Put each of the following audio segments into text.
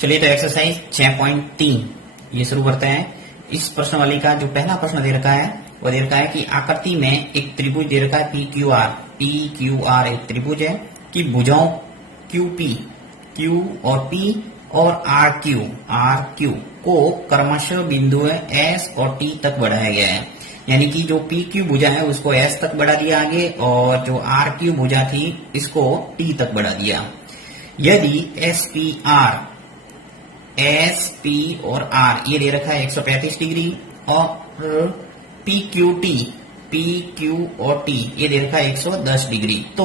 चलिए तो एक्सरसाइज 6.3 ये शुरू करते हैं। इस प्रश्नावली का जो पहला प्रश्न दे रखा है वो दे रखा है कि आकृति में एक त्रिभुज दे रखा है PQR एक त्रिभुज है कि भुजाओं QP Q और P और RQ को क्रमशः बिंदु S और T तक बढ़ाया गया है। यानी कि जो PQ भुजा है उसको S तक बढ़ा दिया आगे और जो RQ भुजा थी इसको T तक बढ़ा दिया। यदि SP और R ये दे रखा है 135 डिग्री और PQ और T ये दे रखा है 110 डिग्री, तो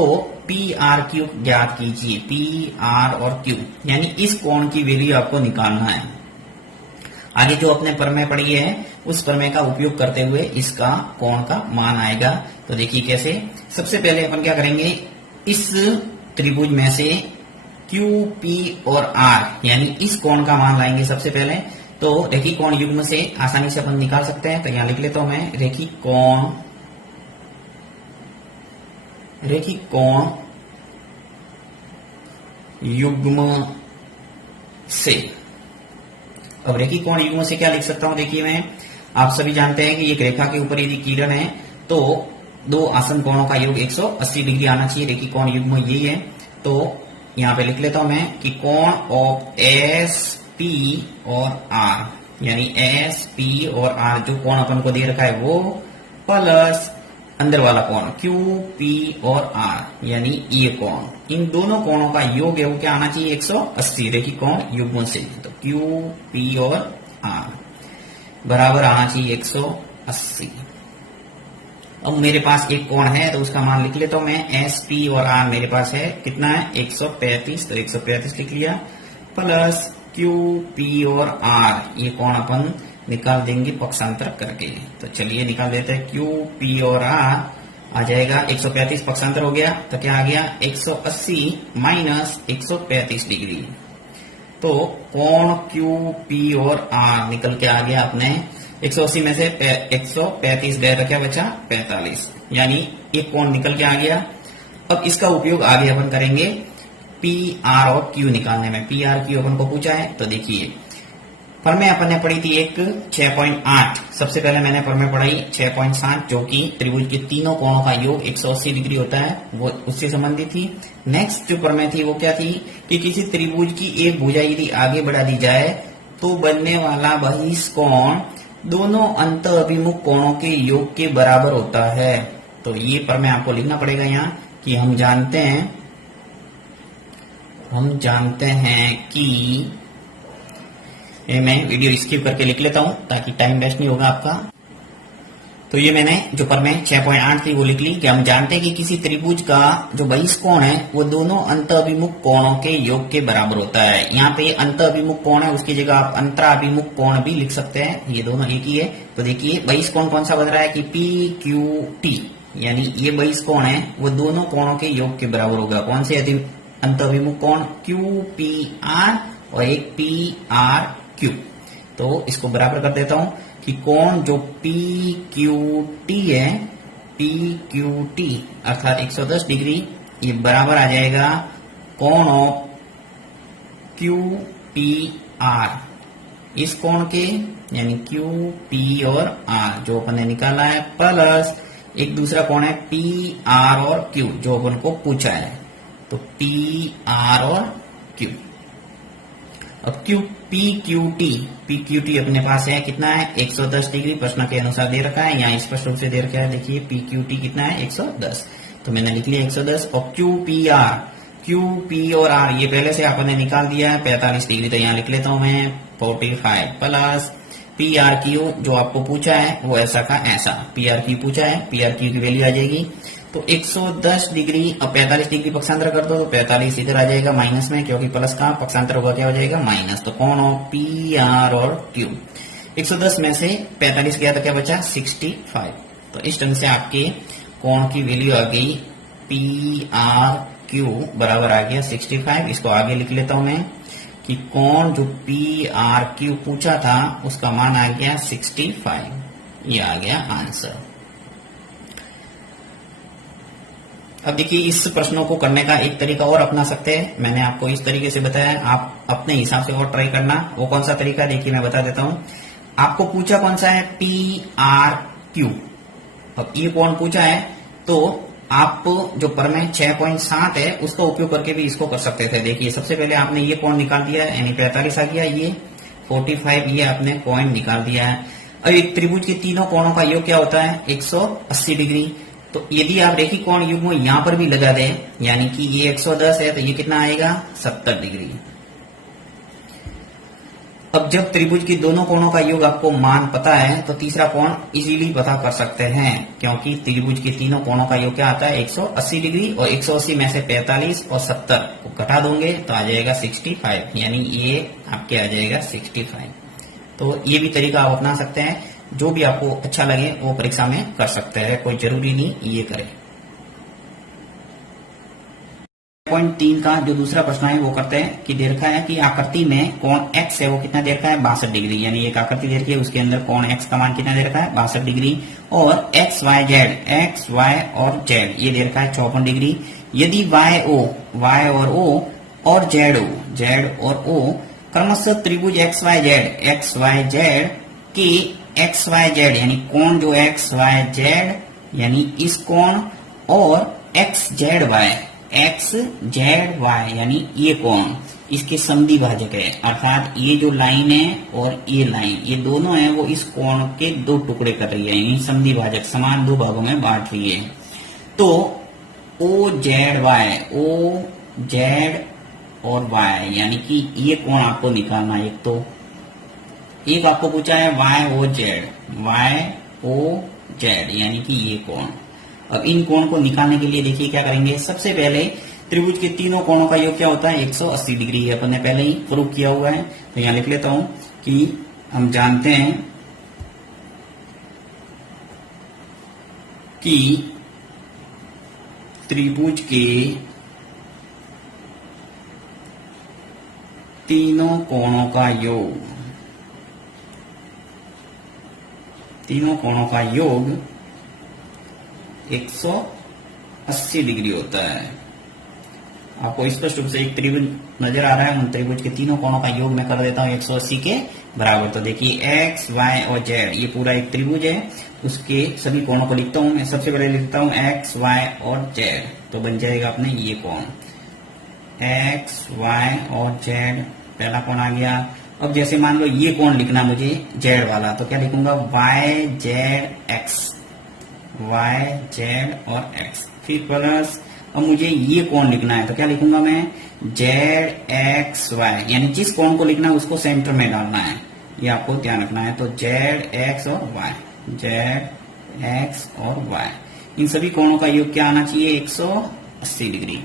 PRQ ज्ञात कीजिए। PR और Q यानी इस कोण की वैल्यू आपको निकालना है। आगे जो अपने प्रमेय पढ़ी है उस प्रमेय का उपयोग करते हुए इसका कोण का मान आएगा। तो देखिए कैसे। सबसे पहले अपन क्या करेंगे, इस त्रिभुज में से QP और R यानी इस कोण का मान लाएंगे सबसे पहले। तो रेखी कोण युग्म से आसानी से अपन निकाल सकते हैं। तो यहां लिख लेता हूं मैं रेखी कोण युग्म से। अब रेखी कोण युग्म से क्या लिख सकता हूं, देखिए मैं, आप सभी जानते हैं कि एक रेखा के ऊपर यदि किरण है तो दो आसन कोणों का योग 180 डिग्री आना चाहिए। रेखी कोण युग्म यही है। तो यहां पे लिख लेता हूं मैं कि कोण ऑफ SP और R यानी SP और R जो कोण अपन को दे रखा है वो प्लस अंदर वाला कोण QP और R यानी ये कोण, इन दोनों कोणों का योग है वो क्या आना चाहिए 180 रेखी कोण युग्म से। तो QP और R बराबर आना चाहिए 180। अब मेरे पास एक कोण है तो उसका मान लिख लेता हूं मैं। SP और R मेरे पास है कितना है 135, तो 135 लिख लिया प्लस QP और R ये कोण अपन निकाल देंगे पक्षांतर करके। तो चलिए निकाल देते हैं। QP और R आ जाएगा 135 पक्षांतर हो गया तो क्या आ गया 180 माइनस 135 डिग्री। तो कोण QP और R निकल के आ गया अपने 180 में से 135 गया तो क्या बचा 45, यानी एक कोण निकल के आ गया। अब इसका उपयोग आगे अपन करेंगे PR और Q निकालने में। PR Q अपन को पूछा है तो देखिए प्रमेय अपन ने पढ़ी थी एक 6.8। सबसे पहले मैंने प्रमेय पढ़ाई 6.7 जो कि त्रिभुज के तीनों कोणों का योग 180 डिग्री होता है, वो उससे संबंधित थी। नेक्स्ट जो प्रमेय थी वो क्या थी कि किसी त्रिभुज की एक भुजा यदि आगे बढ़ा दी जाए तो बनने वाला बहिष्कोण दोनों अंत अभिमुख कोणों के योग के बराबर होता है। तो ये प्रमेय आपको लिखना पड़ेगा यहाँ कि हम जानते हैं कि मैं वीडियो स्किप करके लिख लेता हूं ताकि टाइम वेस्ट नहीं होगा आपका। तो ये मैंने जो प्रमेय 6.8 थी वो लिख ली कि हम जानते हैं कि किसी त्रिभुज का जो बहिष्कोण है वो दोनों अंत अभिमुख कोणों के योग के बराबर होता है। यहाँ पे अंत अभिमुख कोण है उसकी जगह आप अंतराभिमुख कोण भी लिख सकते हैं, ये दोनों एक ही है। तो देखिए बहिष्कोण कौन सा बन रहा है कि PQT यानी ये बहिष्कोण है वो दोनों कोणों के योग के बराबर होगा। कौन से अंत अभिमुख कोण QPR और एक PRQ। तो इसको बराबर कर देता हूं कि कोण जो PQT है PQT अर्थात 110 डिग्री ये बराबर आ जाएगा कोण ऑफ QPR इस कोण के, यानी QP और R जो अपन ने निकाला है प्लस एक दूसरा कोण है PR और Q जो अपन को पूछा है। तो PR और Q। अब PQT अपने पास है कितना है 110 डिग्री, प्रश्न के अनुसार दे रखा है, यहाँ स्पष्ट रूप से दे रखा है। देखिए PQT कितना है 110, तो मैंने लिख लिया 110। और QP और R ये पहले से आपने निकाल दिया है 45 डिग्री, तो यहाँ लिख लेता हूं मैं 45 प्लस PRQ जो आपको पूछा है वो ऐसा का ऐसा PRQ पूछा है, PRQ की वैल्यू आ जाएगी तो 110 डिग्री। अब 45 डिग्री पक्षांतर कर दो तो 45 इधर आ जाएगा माइनस में, क्योंकि प्लस का पक्षांतर होगा क्या हो जाएगा माइनस। तो कोण ऑफ PR और Q 110 में से 45 गया तो क्या बचा 65। तो इस ढंग से आपके कोण की वैल्यू आ गई PRQ बराबर आ गया 65। इसको आगे लिख लेता हूं मैं कि कोण जो PRQ पूछा था उसका मान आ गया 65, ये आ गया आंसर। अब देखिए इस प्रश्नों को करने का एक तरीका और अपना सकते हैं। मैंने आपको इस तरीके से बताया, आप अपने हिसाब से और ट्राई करना। वो कौन सा तरीका देखिए मैं बता देता हूं। आपको पूछा कौन सा है, PRQ। अब ये कोण पूछा है तो आप जो प्रमेय 6.7 है उसका उपयोग करके भी इसको कर सकते थे। देखिए सबसे पहले आपने ये कोण निकाल दिया है, यानी 45 आ गया, ये 45, ये आपने पॉइंट निकाल दिया है। अब एक त्रिभुज के तीनों कोणों का योग क्या होता है, 180 डिग्री। तो यदि आप रेखी कोण युग्म यहां पर भी लगा दें, यानी कि ये 110 है तो ये कितना आएगा, 70 डिग्री। अब जब त्रिभुज की दोनों कोणों का योग आपको मान पता है तो तीसरा कोण इजीली पता कर सकते हैं, क्योंकि त्रिभुज के तीनों कोणों का योग क्या आता है, 180 डिग्री। और 180 में से 45 और 70 को घटा दोगे तो आ जाएगा 65, यानी ये आपके आ जाएगा 65। तो ये भी तरीका आप अपना सकते हैं, जो भी आपको अच्छा लगे वो परीक्षा में कर सकते हैं, कोई जरूरी नहीं ये करें। पॉइंट 3 का जो दूसरा प्रश्न है वो करते हैं कि दे रखा है कि आकृति में कोण x है वो कितना दे रखा है, 62 डिग्री। यानी एक आकृति दे रखी है, उसके अंदर कोण x का मान कितना दे रखा है, 62 डिग्री। और x y और z ये दे रखा है 54 डिग्री। यदि y और o और z और o क्रमशः त्रिभुज XYZ की XYZ यानी कोण जो XYZ यानी इस कोण और XZY यानी ये कोण इसके समद्वि भाजक है, अर्थात ये जो लाइन है और ये लाइन, ये दोनों है वो इस कोण के दो टुकड़े कर रही है, यानी समद्वि भाजक समान दो भागों में बांट रही है। तो OZ और Y यानी कि ये कोण आपको निकालना है। एक आपको पूछा है YOZ यानी कि ये कोण। अब इन कोण को निकालने के लिए देखिए क्या करेंगे, सबसे पहले त्रिभुज के तीनों कोणों का योग क्या होता है, 180 डिग्री है, अपन ने पहले ही प्रूव किया हुआ है। तो यहां लिख लेता हूं कि हम जानते हैं कि त्रिभुज के तीनों कोणों का योग 180 डिग्री होता है। आपको स्पष्ट रूप से एक त्रिभुज नजर आ रहा है, उन त्रिभुज के तीनों कोणों का योग मैं कर देता हूं 180 के बराबर। तो देखिए x, y और z ये पूरा एक त्रिभुज है, उसके सभी कोणों को लिखता हूं मैं। सबसे पहले लिखता हूं x, y और z, तो बन जाएगा अपने ये कोण x, y और z, पहला कोण आ गया। अब जैसे मान लो ये कोण लिखना मुझे z वाला, तो क्या लिखूंगा y, z और x, फिर प्लस अब मुझे ये कोण लिखना है तो क्या लिखूंगा मैं ZXY, यानी जिस कोण को लिखना है उसको सेंटर में डालना है, ये आपको ध्यान रखना है। तो ZX और Y इन सभी कोणों का योग क्या आना चाहिए, 180 डिग्री।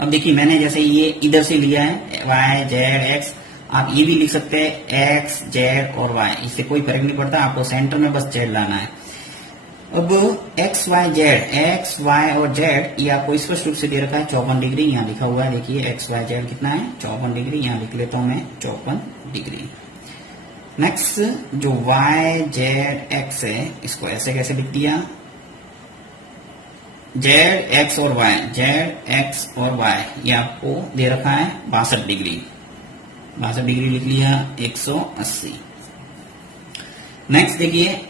अब देखिए मैंने जैसे ये इधर से लिया है Y, Z, X, आप ये भी लिख सकते हैं X, Z और Y, इससे कोई फर्क नहीं पड़ता, आपको सेंटर में बस Z लाना है। अब x, y और z ये आपको स्पष्ट रूप से दे रखा है 54 डिग्री, यहाँ लिखा हुआ है। देखिए x, y, z कितना है, 54 डिग्री, यहाँ लिख लेता हूं मैं 54 डिग्री। नेक्स्ट जो y, z, x है, इसको ऐसे कैसे लिख दिया, z, x और y ये आपको दे रखा है 62 डिग्री, 62 डिग्री लिख लिया, 180। नेक्स्ट देखिए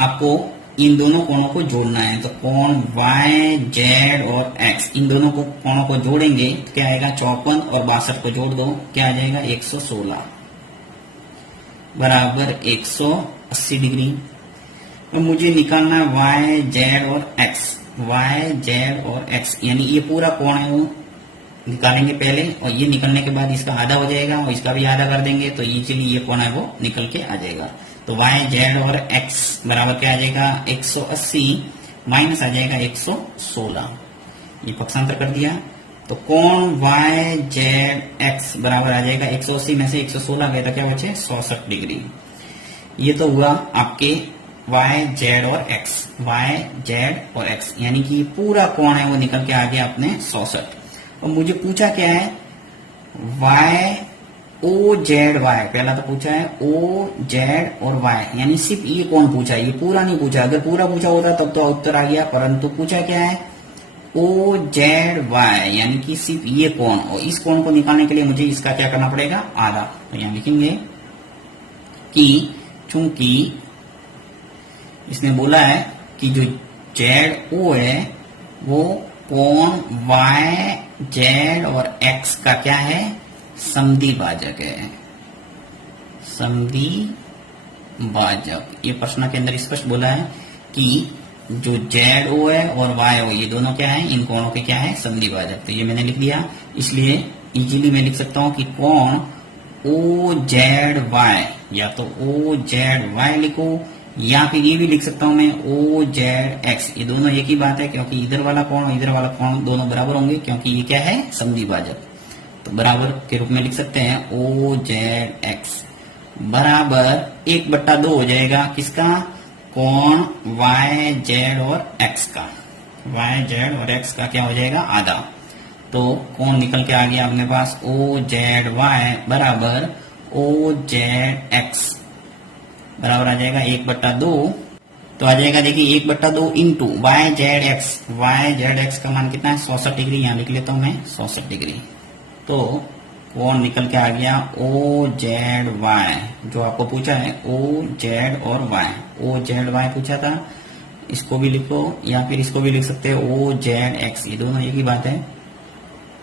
आपको इन दोनों कोणों को जोड़ना है, तो कोण y, z और x इन दोनों को कोणों को जोड़ेंगे तो क्या आएगा, 54 और 62 को जोड़ दो, क्या आ जाएगा 116 बराबर 180 डिग्री। तो मुझे निकालना है y, z और x, यानी ये पूरा कोण है वो निकालेंगे पहले, और ये निकलने के बाद इसका आधा हो जाएगा और इसका भी आधा कर देंगे, तो इजीली ये कोण है वो निकल के आ जाएगा। तो y, z और x बराबर क्या आ जाएगा, 180 माइनस आ जाएगा 116, ये पक्षांतर कर दिया। तो कोण y, z, x बराबर आ जाएगा 180 में से 116 गया तो क्या बचे 66 डिग्री। ये तो हुआ आपके y, z और x, यानी कि पूरा कोण है वो निकल के आ गया अपने 66। और मुझे पूछा क्या है, ओ जेड वाई, पहला तो पूछा है ओ जेड और वाई, यानी सिर्फ ये कौन पूछा है, ये पूरा नहीं पूछा। अगर पूरा पूछा होता तब तो उत्तर आ गया, परंतु पूछा क्या है ओ जेड वाई, यानी कि सिर्फ ये कोण, और इस कोण को निकालने के लिए मुझे इसका क्या करना पड़ेगा, आधा। तो यहां लिखेंगे कि चूंकि इसने बोला है कि जो जेड ओ है वो कोण वाई जेड और एक्स का क्या है, समद्वि भाजक है, समद्वि भाजक। ये प्रश्न के अंदर स्पष्ट बोला है कि जो जेड ओ है और वाई ओ, ये दोनों क्या है, इन कोणों के क्या है, समद्वि भाजक। तो ये मैंने लिख दिया, इसलिए इजीली मैं लिख सकता हूं कि कोण ओ जेड वाई, या तो ओ जेड वाई लिखो, या फिर ये भी लिख सकता हूं मैं ओ जेड एक्स। ये दोनों एक ही बात है, क्योंकि इधर वाला कोण और इधर वाला कोण दोनों बराबर होंगे, क्योंकि ये क्या है, समद्वि भाजक। तो बराबर के रूप में लिख सकते हैं ओ जेड एक्स बराबर 1/2 हो जाएगा किसका, कोण वाई जेड और एक्स का, वाई जेड और एक्स का क्या हो जाएगा, आधा। तो कोण निकल के आ गया अपने पास ओ जेड वाई बराबर ओ जेड एक्स बराबर आ जाएगा 1/2। तो आ जाएगा देखिए 1/2 into Y Z X, Y Z X का मान कितना है, 66 डिग्री। यहां लिख लेता हूं मैं 66 डिग्री। तो कोण निकल के आ गया ओ जेड वाई, जो आपको पूछा है ओ जेड और वाई, ओ जेड वाई पूछा था, इसको भी लिखो या फिर इसको भी लिख सकते हैं ओ जेड एक्स, ये दोनों एक ही बात है,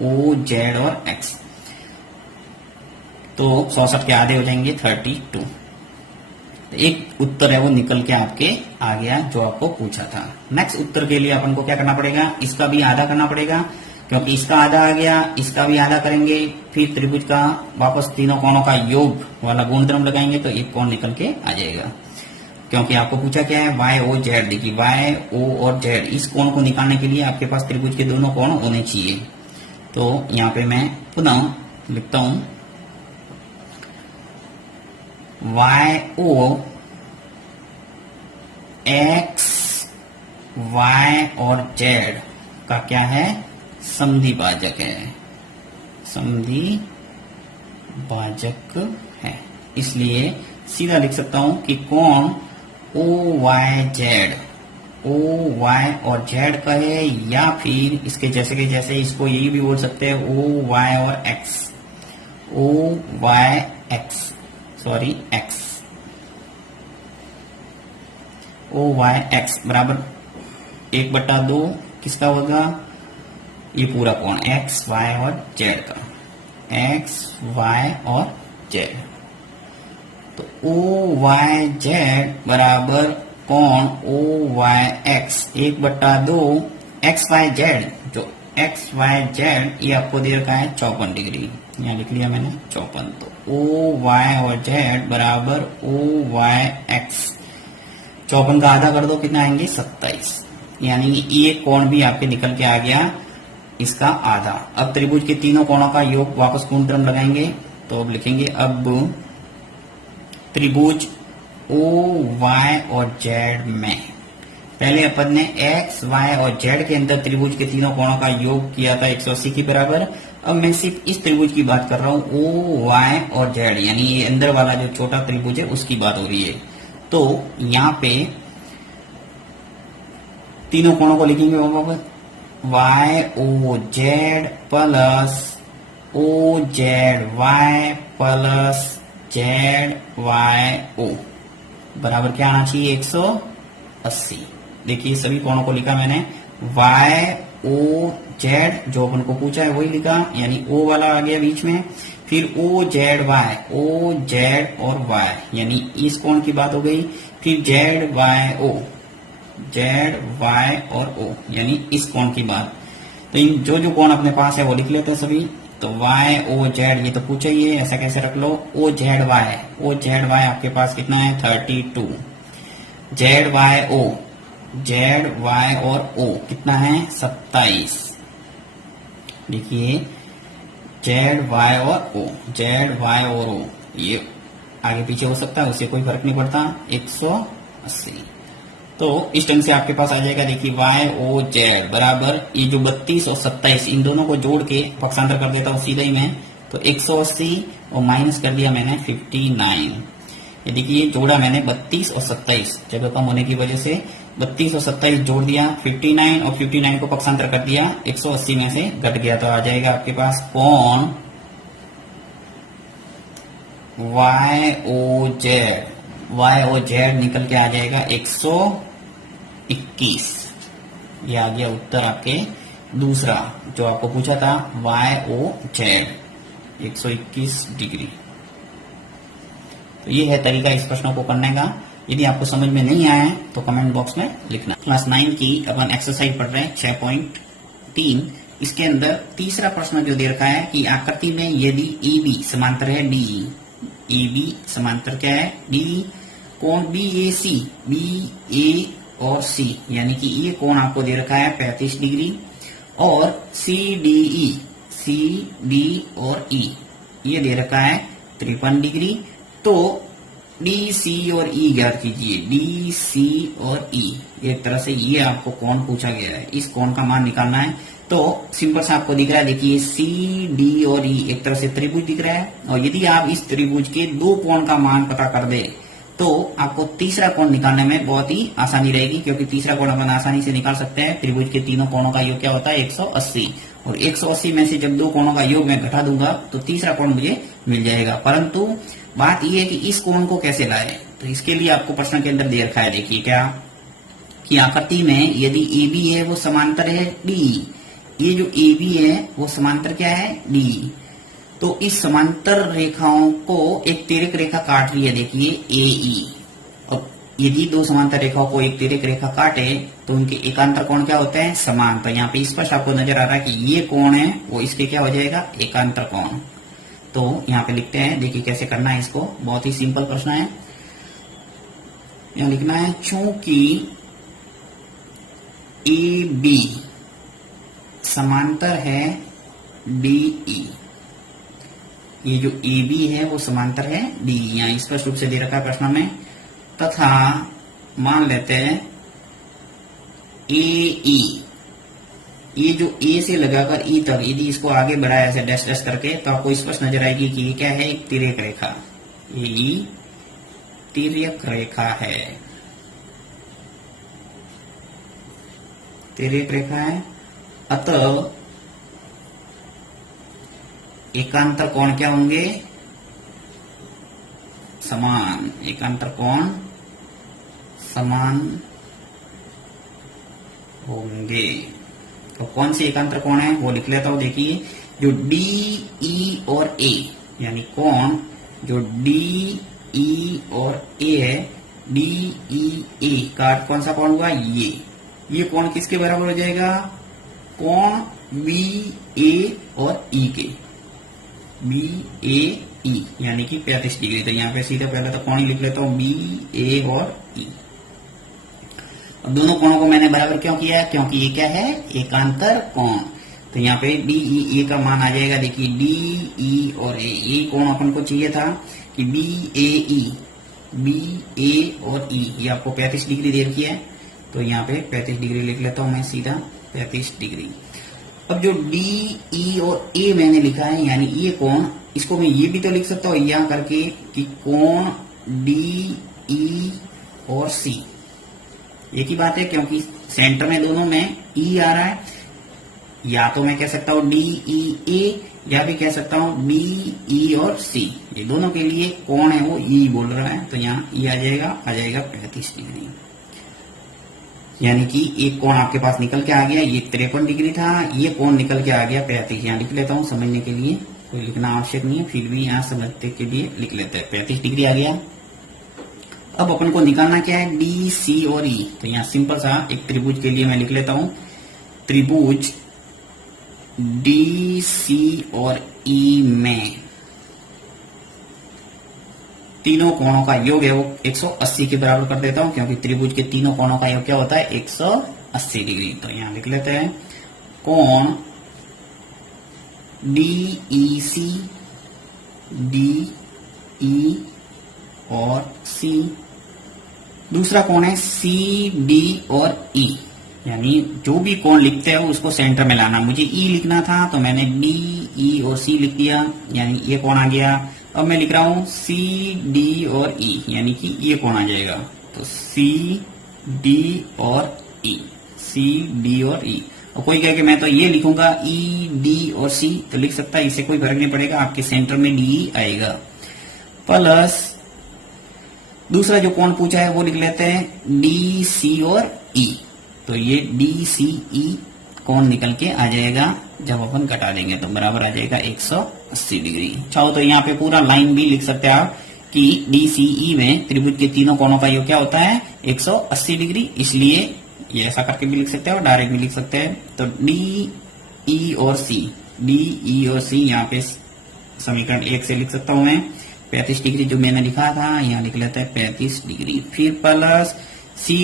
ओ जेड और एक्स। तो 66 के आधे हो जाएंगे 32। एक उत्तर है वो निकल के आपके आ गया जो आपको पूछा था। नेक्स्ट उत्तर के लिए अपन को क्या करना पड़ेगा, इसका भी आधा करना पड़ेगा, क्योंकि इसका आधा आ गया, इसका भी आधा करेंगे, फिर त्रिभुज का वापस तीनों कोणों का योग वाला गुणधर्म लगाएंगे तो एक कोण निकल के आ जाएगा। क्योंकि आपको पूछा क्या है, वाई ओ जेड, देखिए वाई ओ और जेड, इस कोण को निकालने के लिए आपके पास त्रिभुज के दोनों कोण होने चाहिए। तो यहाँ पे मैं पुनः लिखता हूं वाई ओ एक्स वाई और जेड का क्या है, समद्वि भाजक है, समद्वि भाजक है। इसलिए सीधा लिख सकता हूं कि कोण O Y Z, O Y और जेड का है, या फिर इसके जैसे के जैसे इसको यही भी बोल सकते हैं ओ वाई और X, O Y X, sorry X, O Y X बराबर 1/2 किसका होगा, ये पूरा कोण एक्स वाई और जेड का, एक्स वाई और जेड। तो ओ वाई जेड बराबर कोण O Y X 1/2 X Y Z, जो एक्स वाई जेड ये आपको दे रखा है 54 डिग्री, यहाँ लिख लिया मैंने 54। तो ओ वाई और जेड बराबर ओ वाई एक्स, 54 का आधा कर दो कितना आएंगे 27, यानी ये कोण भी आपके निकल के आ गया इसका आधा। अब त्रिभुज के तीनों कोणों का योग वापस गुणधर्म लगाएंगे, तो अब लिखेंगे अब त्रिभुज ओ वाई और जेड में, पहले अपन ने एक्स वाई और जेड के अंदर त्रिभुज के तीनों कोणों का योग किया था 180 के बराबर। अब मैं सिर्फ इस त्रिभुज की बात कर रहा हूं ओ वाई और जेड, यानी ये अंदर वाला जो छोटा त्रिभुज है उसकी बात हो रही है। तो यहाँ पे तीनों कोणों को लिखेंगे वापस Y O Z plus O Z Y plus Z Y O बराबर क्या आना चाहिए 180। देखिए सभी कोणों को लिखा मैंने, वाई ओ जेड जो अपन को पूछा है वही लिखा, यानी ओ वाला आ गया बीच में, फिर O Z Y, O Z और वाई, यानी इस कोण की बात हो गई, फिर Z Y O, Z Y और ओ, यानी इस कोण की बात। तो इन जो जो कोण अपने पास है वो लिख लेते हैं सभी। तो वाई ओ जेड ये तो पूछा ही है, ऐसा कैसे रख लो, O Z Y, O Z Y आपके पास कितना है 32, Z Y O, Z Y और ओ कितना है 27। देखिए जेड वाई और ओ, जेड वाई और ओ, ये आगे पीछे हो सकता है, उससे कोई फर्क नहीं पड़ता, 180। तो इस ढंग से आपके पास आ जाएगा। देखिए वाई ओ जेड बराबर ये जो 32 और 27 इन दोनों को जोड़ के पक्षांतर कर देता हूं सीधा ही मैं, तो 180 और माइनस कर दिया मैंने 59। ये देखिए जोड़ा मैंने 32 और 27, जगह कम होने की वजह से 32 और 27 जोड़ दिया 59 और 59 को पक्षांतर कर दिया 180 में से घट गया, तो आ जाएगा आपके पास कोण YOZ निकल के आ जाएगा 121। ये आ गया उत्तर आपके दूसरा जो आपको पूछा था, YOZ 121 डिग्री। तो ये है तरीका इस प्रश्नों को करने का। यदि आपको समझ में नहीं आया है तो कमेंट बॉक्स में लिखना। क्लास 9 की अपन एक्सरसाइज पढ़ रहे हैं 6.3। इसके अंदर तीसरा प्रश्न जो दे रखा है कि आकृति में यदि AB समांतर है DE, AB समांतर क्या है DE, कोण BAC, BA और C, यानी कि ये कोण आपको दे रखा है 35 डिग्री, और CDE, CD और E ये दे रखा है 53 डिग्री। तो DC और E ज्ञात कीजिए, DC और E, एक तरह से ये आपको कोण पूछा गया है, इस कोण का मान निकालना है। तो सिंपल सा आपको दिख रहा है, देखिए CD और E एक तरह से त्रिभुज दिख रहा है, और यदि आप इस त्रिभुज के दो कोण का मान पता कर दे तो आपको तीसरा कोण निकालने में बहुत ही आसानी रहेगी, क्योंकि तीसरा कोण अपन आसानी से निकाल सकते हैं। त्रिभुज के तीनों कोणों का योग क्या होता है 180, और 180 में से जब दो कोणों का योग मैं घटा दूंगा तो तीसरा कोण मुझे मिल जाएगा। परंतु बात यह है कि इस कोण को कैसे लाए, तो इसके लिए आपको प्रश्न के अंदर दे रखा है, देखिए क्या कि आकृति में यदि AB है वो समांतर है DE, ये जो AB है वो समांतर क्या है DE। तो इस समांतर रेखाओं को एक तिर्यक रेखा काट रही है, देखिए AE। अब यदि दो समांतर रेखाओं को एक तिर्यक रेखा काटे तो उनके एकांतर कोण क्या होते हैं समान। तो यहाँ पे स्पष्ट आपको नजर आ रहा है कि ये कोण है वो इसके क्या हो जाएगा एकांतर कोण। तो यहाँ पे लिखते हैं, देखिए कैसे करना है इसको, बहुत ही सिंपल प्रश्न है। यहाँ लिखना है चूंकि AB समांतर है DE, ये जो AB है वो समांतर है DE, यहाँ स्पष्ट रूप से दे रखा है प्रश्न में। तथा मान लेते हैं AE, ये जो A से लगाकर E तक यदि इसको आगे बढ़ाया ऐसे डैश डैश करके तो आपको स्पष्ट नजर आएगी कि ये क्या है एक तिर्यक रेखा, ये तिर्यक रेखा है, तिर्यक रेखा है। अतः एकांतर कोण क्या होंगे समान, एकांतर कोण समान होंगे। तो कौन सी एकांतर कोण है वो लिख लेता हूं, देखिए जो DE और A, यानी कोण जो DE और A है, DEA का कौन सा कोण हुआ ये कोण किसके बराबर हो जाएगा कोण BA और E के, BAE यानी कि 35 डिग्री। तो यहाँ पे सीधा पहले तो कोण ही लिख लेता हूँ BA और E। अब दोनों कोणों को मैंने बराबर क्यों किया है, क्योंकि ये क्या है एकांतर कोण। तो यहाँ पे DEA का मान आ जाएगा, देखिए DE और A, ये कोण अपन को चाहिए था कि BA और E, ये आपको 35 डिग्री दे रखी है। तो यहाँ पे 35 डिग्री लिख लेता हूं मैं सीधा 35 डिग्री। अब जो DE और A मैंने लिखा है, यानी ये कोण, इसको मैं ये भी तो लिख सकता हूँ यहाँ करके कि कोण DE और C, एक ही बात है क्योंकि सेंटर में दोनों में E आ रहा है। या तो मैं कह सकता हूँ DEA या भी कह सकता हूँ DE और C, ये दोनों के लिए कोण है वो E बोल रहा है। तो यहाँ E आ जाएगा 35 डिग्री, यानी कि एक कोण आपके पास निकल के आ गया, ये 53 डिग्री था, ये कोण निकल के आ गया 35। यहाँ लिख लेता हूँ, समझने के लिए कोई लिखना आवश्यक नहीं है, फिर भी यहाँ समझने के लिए लिख लेते हैं, 35 डिग्री आ गया। अब अपन को निकालना क्या है DC और E। तो यहाँ सिंपल सा एक त्रिभुज के लिए मैं लिख लेता हूँ, त्रिभुज DC और E में तीनों कोणों का योग है वो 180 के बराबर कर देता हूं, क्योंकि त्रिभुज के तीनों कोणों का योग क्या होता है 180 डिग्री। तो यहां लिख लेते हैं कोण DEC, DE और C। दूसरा कोण है CD और E, यानी जो भी कोण लिखते हो उसको सेंटर में लाना। मुझे E लिखना था तो मैंने ई और सी लिख दिया, यानी ये कोण आ गया। अब मैं लिख रहा हूं सी डी और ई, यानी कि ये कोण आ जाएगा। तो सी डी और ई, सी डी और ई। और कोई कहे कि मैं तो ये लिखूंगा ई डी और सी, तो लिख सकता है, इससे कोई फर्क नहीं पड़ेगा, आपके सेंटर में डी आएगा। प्लस दूसरा जो कोण पूछा है वो लिख लेते हैं डी सी और ई। तो ये डी सी ई कोण निकल के आ जाएगा, जब अपन घटा देंगे तो बराबर आ जाएगा 180 डिग्री। चाहो तो यहाँ पे पूरा लाइन भी लिख सकते हैं आप कि डी सी ई में त्रिभुज के तीनों कोणों का योग क्या होता है 180 डिग्री, इसलिए ये ऐसा करके भी लिख सकते हैं और डायरेक्ट भी लिख सकते हैं। तो डी ई और सी, डी ई और सी यहाँ पे समीकरण 1 से लिख सकता हूं मैं 35 डिग्री, जो मैंने लिखा था यहाँ लिख लेते हैं 35 डिग्री। फिर प्लस सी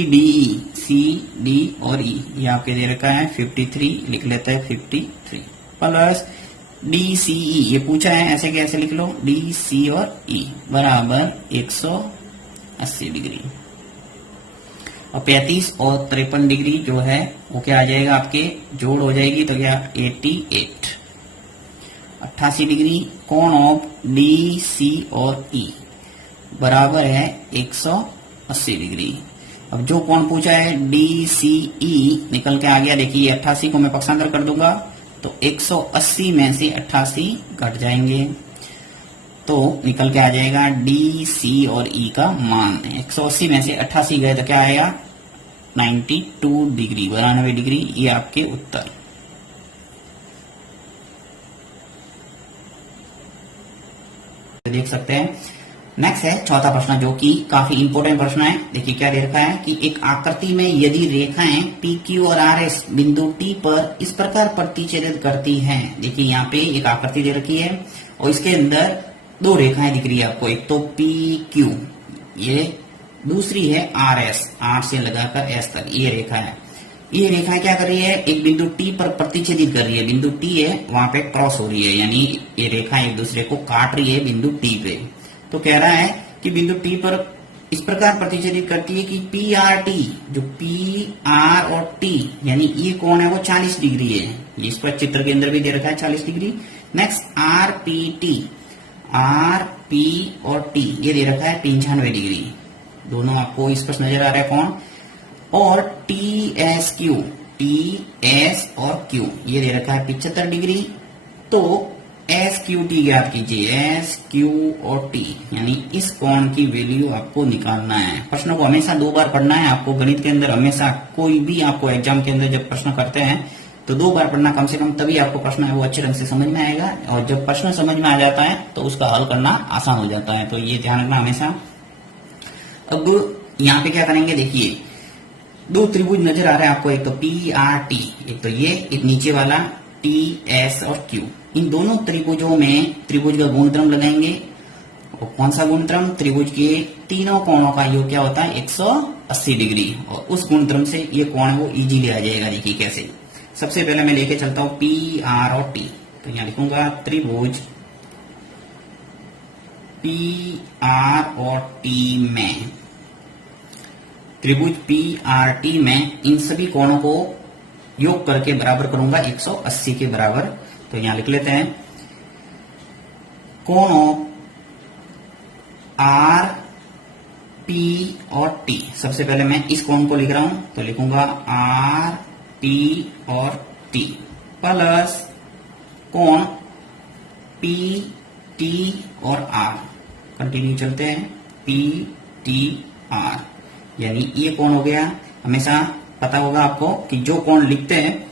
डी और ई, ये आपके दे रखा है 53, लिख लेते हैं 53। प्लस डी सी ई, ये पूछा है ऐसे कैसे लिख लो, डी सी और ई बराबर 180 डिग्री। और 35 और 53 डिग्री जो है वो क्या आ जाएगा, आपके जोड़ हो जाएगी, तो क्या 88। 88 डिग्री कोण ऑफ डी सी और ई बराबर है 180 डिग्री। अब जो कोण पूछा है डी सी ई निकल के आ गया, देखिए 88 को मैं पक्षांतर कर दूंगा तो 180 में से 88 घट जाएंगे, तो निकल के आ जाएगा डी सी और ई का मान 180 में से 88 गए तो क्या आएगा 92 डिग्री, 92 डिग्री। ये आपके उत्तर। देख सकते हैं। नेक्स्ट है चौथा प्रश्न, जो कि काफी इंपोर्टेंट प्रश्न है। देखिए क्या दे रखा है कि एक आकृति में यदि रेखाएं पी क्यू और आर एस बिंदु टी पर इस प्रकार प्रतिच्छेदित करती हैं। देखिए यहाँ पे एक आकृति दे रखी है और इसके अंदर दो रेखाएं दिख रही है आपको, एक तो पी क्यू, ये दूसरी है आर एस, आर से लगाकर एस तक ये रेखा है। ये रेखाएं क्या कर रही है, एक बिंदु टी पर प्रतिच्छेदित कर रही है, बिंदु टी है वहां पे क्रॉस हो रही है, यानी ये रेखा एक दूसरे को काट रही है बिंदु टी पे। तो कह रहा है कि बिंदु टी पर इस प्रकार प्रतिच्छेदित करती है कि पी आर टी, जो पी आर और टी यानी ये कोण है वो 40 डिग्री है, इस पर चित्र के अंदर भी दे रखा है 40 degree. Next are P T, R P और टी ये दे रखा है 95 डिग्री, दोनों आपको स्पष्ट नजर आ रहा है कोण। और T S Q, T S और क्यू ये दे रखा है 75 डिग्री। तो एस क्यू टी ज्ञात कीजिए, एस क्यू और टी यानी इस कोण की वैल्यू आपको निकालना है। प्रश्नों को हमेशा 2 बार पढ़ना है आपको, गणित के अंदर हमेशा कोई भी आपको एग्जाम के अंदर जब प्रश्न करते हैं तो 2 बार पढ़ना कम से कम, तभी आपको प्रश्न है वो अच्छे ढंग से समझ में आएगा। और जब प्रश्न समझ में आ जाता है तो उसका हल करना आसान हो जाता है, तो ये ध्यान रखना हमेशा। अब यहाँ पे क्या करेंगे, देखिए 2 त्रिभुज नजर आ रहे हैं आपको, एक तो पी आर टी, एक तो ये, एक नीचे वाला टी एस और क्यू। इन दोनों त्रिभुजों में त्रिभुज का गुणधर्म लगाएंगे। और कौन सा गुणधर्म, त्रिभुज के तीनों कोणों का योग क्या होता है 180 डिग्री, और उस गुणधर्म से ये कोण वो इजीली आ जाएगा। देखिए कैसे, सबसे पहले मैं लेके चलता हूं पी आर और टी, तो यहां लिखूंगा त्रिभुज पी आर और टी में, त्रिभुज पी आर टी में इन सभी कोणों को योग करके बराबर करूंगा 180 के बराबर। तो यहां लिख लेते हैं कोण आर पी और टी। सबसे पहले मैं इस कोण को लिख रहा हूं, तो लिखूंगा आर पी और टी प्लस कोण पी टी और आर। कंटिन्यू चलते हैं, पी टी आर यानी ये कोण हो गया। हमेशा पता होगा आपको कि जो कोण लिखते हैं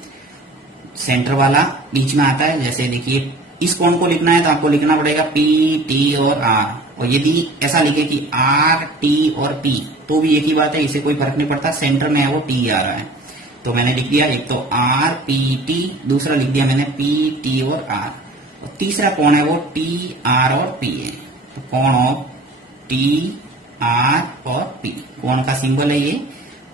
सेंटर वाला बीच में आता है। जैसे देखिए इस कोण को लिखना है तो आपको लिखना पड़ेगा पी टी और आर, और यदि ऐसा लिखे कि आर टी और पी तो भी एक ही बात है, इसे कोई फर्क नहीं पड़ता, सेंटर में है वो टी आ रहा है। तो मैंने लिख दिया एक तो आर पी टी, दूसरा लिख दिया मैंने पी टी और आर, और तीसरा कोण है वो टी आर और पी है। तो कोण ऑफ टी आर और पी, कोण का सिंबल है ये,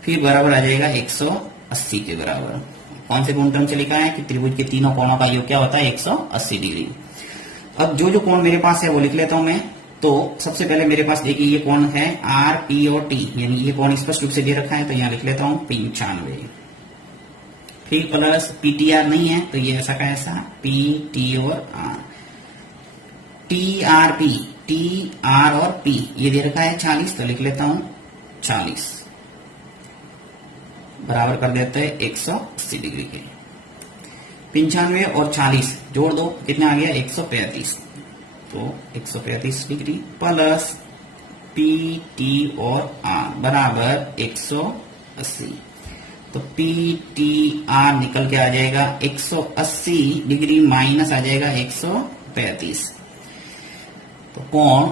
फिर बराबर आ जाएगा 180 के बराबर। कौन से गुणधर्म से लिखा है कि त्रिभुज के तीनों कोणों का योग क्या होता है 180 डिग्री। अब जो जो कोण मेरे पास है वो लिख लेता हूं मैं। तो सबसे पहले मेरे पास देखिए ये कोण है आर पी और टी, यानी ये कोण स्पष्ट रूप से दे रखा है, तो यहां लिख लेता हूं 95। फिर प्लस पी टी आर नहीं है तो ये ऐसा का ऐसा पी टी और R, T R P, T R और पी ये दे रखा है 40 तो लिख लेता हूं 40 बराबर कर देते हैं 180 डिग्री के। 95 और 40 जोड़ दो कितना आ गया 135, तो 135 डिग्री प्लस पी टी और आर बराबर 180, तो पी टी आर निकल के आ जाएगा 180 डिग्री माइनस आ जाएगा 135, तो कोण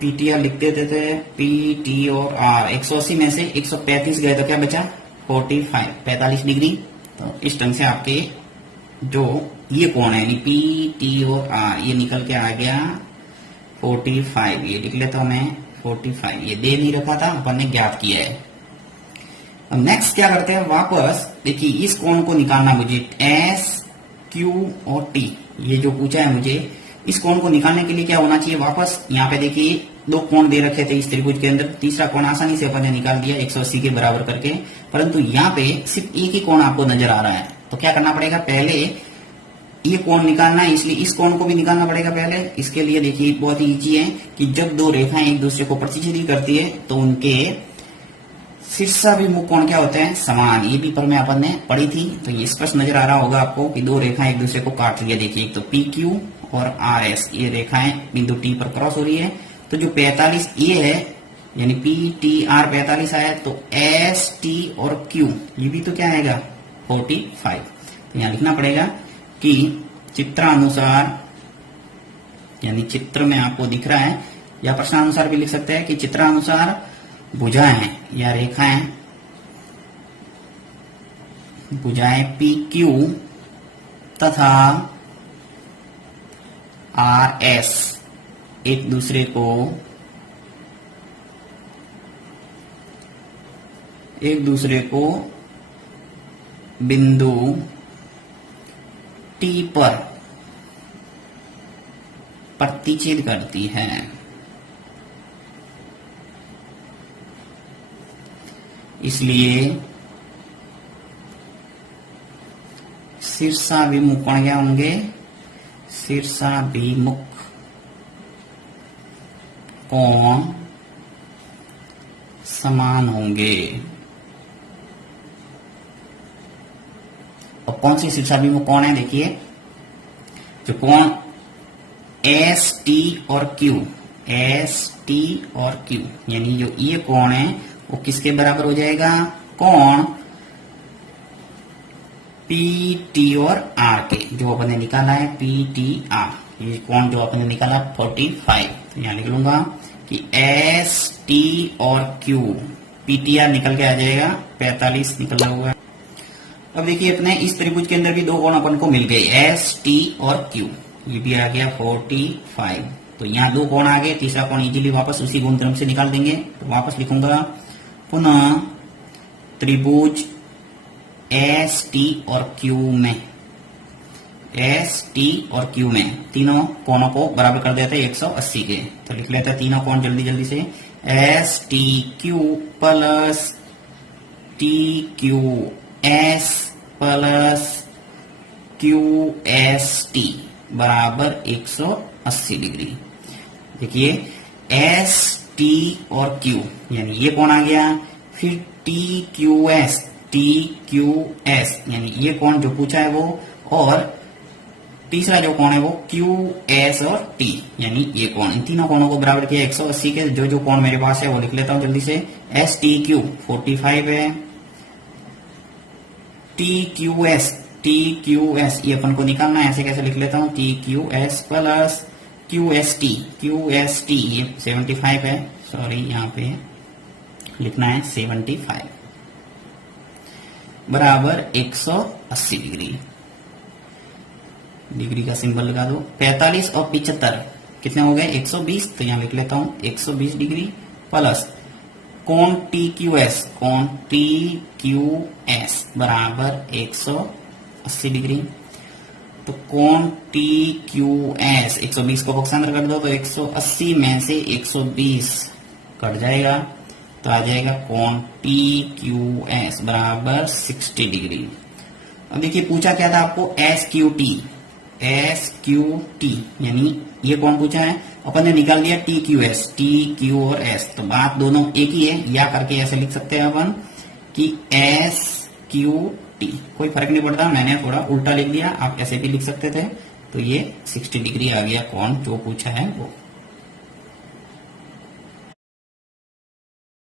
पी टी आर लिख देते थे पी टी और आर 180 में से 135 गए तो क्या बचा 45 डिग्री। तो इस ढंग से आपके जो ये कोण है पी टी और आर ये निकल के आ गया 45, ये लिख लेता हूं मैं 45, ये दे नहीं रखा था अपन ने ज्ञात किया है। अब नेक्स्ट क्या करते हैं वापस देखिए इस कोण को निकालना मुझे एस क्यू और टी ये जो पूछा है मुझे इस कोण को निकालने के लिए क्या होना चाहिए वापस यहाँ पे देखिए दो कोण दे रखे थे इस त्रिभुज के अंदर, तीसरा कोण आसानी से अपन ने निकाल दिया 180 के बराबर करके, परंतु यहाँ पे सिर्फ एक ही कोण आपको नजर आ रहा है तो क्या करना पड़ेगा पहले ये कोण निकालना है, इसलिए इस कोण को भी निकालना पड़ेगा पहले। इसके लिए देखिए बहुत ही ईजी है कि जब दो रेखाएं एक दूसरे को प्रतिच्छेदी करती है तो उनके शीर्षाभिमुख कोण क्या होते हैं समान, ये भी पर में अपन ने पढ़ी थी तो ये स्पष्ट नजर आ रहा होगा आपको कि दो रेखाएं एक दूसरे को काट रही है। देखिए एक तो पी क्यू और आर एस ये रेखाएं बिंदु टी पर क्रॉस हो रही है, तो जो 45 ये है यानी पी टी आर 45 आया तो एस टी और क्यू ये भी तो क्या आएगा 45, तो यहां लिखना पड़ेगा कि चित्रानुसार यानी चित्र में आपको दिख रहा है या प्रश्नानुसार भी लिख सकते हैं कि चित्रानुसार भुजाएं या रेखाएं भुजाएं पी क्यू तथा आर एस एक दूसरे को बिंदु टी पर प्रतिच्छेद करती है। इसलिए शीर्षाभिमुख कोण क्या होंगे शीर्षाभिमुख कोण समान होंगे। और कौन सी शीर्षाभिमुख कोण है देखिए जो कोण एस टी और क्यू यानी जो ये कोण है वो किसके बराबर हो जाएगा कोण पी टी और आर के, जो अपन ने निकाला है पी टी आर ये कोण जो अपन ने निकाला 45, तो यहां लिख लूंगा कि एस टी और क्यू पी टी आर निकल के आ जाएगा 45 निकला हुआ है। अब देखिए अपने इस त्रिभुज के अंदर भी दो कोण अपन को मिल गए एस टी और क्यू, ये भी आ गया 45, तो यहाँ दो कोण आ गए, तीसरा कोण इजीली वापस उसी गुणधर्म से निकाल देंगे। तो वापस लिखूंगा पुनः त्रिभुज एस टी और क्यू में तीनों कोणों को बराबर कर देते हैं 180 के, तो लिख लेते हैं तीनों कोण जल्दी से S T Q plus T Q S plus Q S T बराबर 180 डिग्री। देखिए एस टी और क्यू यानी ये कोण आ गया, फिर टी क्यू एस यानी ये कोण जो पूछा है वो, और तीसरा जो कोण है वो क्यू एस और टी यानी ये कोण, इन तीनों कोणों को बराबर किया 180 के। जो कोण मेरे पास है वो लिख लेता हूं जल्दी से, एस टी क्यू 45 है, टी क्यू एस ये अपन को निकालना है, ऐसे कैसे लिख लेता हूं T Q S plus Q S T ये 75 है, सॉरी यहाँ पे लिखना है 75 बराबर 180 डिग्री का सिंबल लगा दो। 45 और 75 कितने हो गए 120, तो यहां लिख लेता हूं 120 डिग्री प्लस कोण टी क्यू एस बराबर 180 डिग्री, तो कोण टी क्यू एस 120 को पक्षांतर कर दो तो 180 में से 120 कट जाएगा, तो आ जाएगा कोण टी क्यू एस बराबर 60 डिग्री। अब देखिए पूछा क्या था आपको, एस क्यू टी यानी ये कौन पूछा है, अपन ने निकाल दिया T Q S, T Q और एस, तो बात दोनों एक ही है, या करके ऐसे लिख सकते हैं अपन कि एस क्यू टी, कोई फर्क नहीं पड़ता, मैंने थोड़ा उल्टा लिख दिया, आप ऐसे भी लिख सकते थे। तो ये 60 डिग्री आ गया कौन जो पूछा है वो।